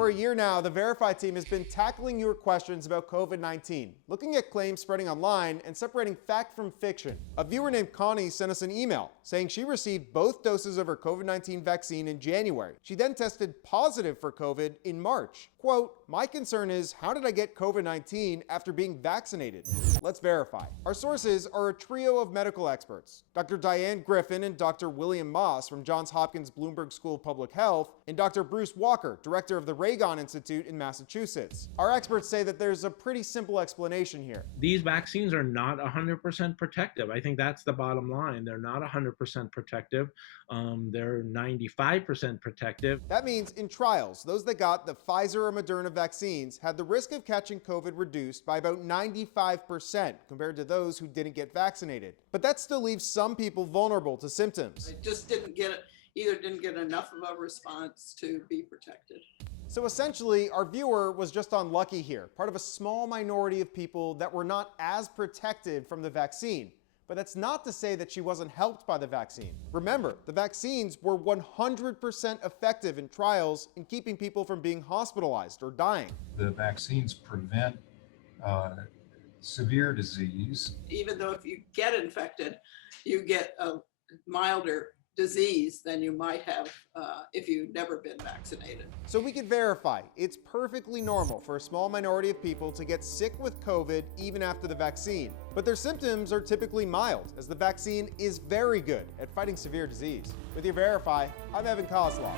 For a year now, the Verify team has been tackling your questions about COVID-19, looking at claims spreading online and separating fact from fiction. A viewer named Connie sent us an email saying she received both doses of her COVID-19 vaccine in January. She then tested positive for COVID in March. Quote, "My concern is, how did I get COVID-19 after being vaccinated?" Let's verify. Our sources are a trio of medical experts: Dr. Diane Griffin and Dr. William Moss from Johns Hopkins Bloomberg School of Public Health, and Dr. Bruce Walker, director of the Reagan Institute in Massachusetts. Our experts say that there's a pretty simple explanation here. These vaccines are not 100% protective. I think that's the bottom line. They're not 100% protective. They're 95% protective. That means in trials, those that got the Pfizer or Moderna vaccines had the risk of catching COVID reduced by about 95% compared to those who didn't get vaccinated. But that still leaves some people vulnerable to symptoms. I just didn't get enough of a response to be protected. So essentially, our viewer was just unlucky here, part of a small minority of people that were not as protected from the vaccine. But that's not to say that she wasn't helped by the vaccine. Remember, the vaccines were 100% effective in trials in keeping people from being hospitalized or dying. The vaccines prevent severe disease. Even though if you get infected, you get a milder disease than you might have if you'd never been vaccinated. So we could verify it's perfectly normal for a small minority of people to get sick with COVID even after the vaccine. But their symptoms are typically mild, as the vaccine is very good at fighting severe disease. With your Verify, I'm Evan Koslof.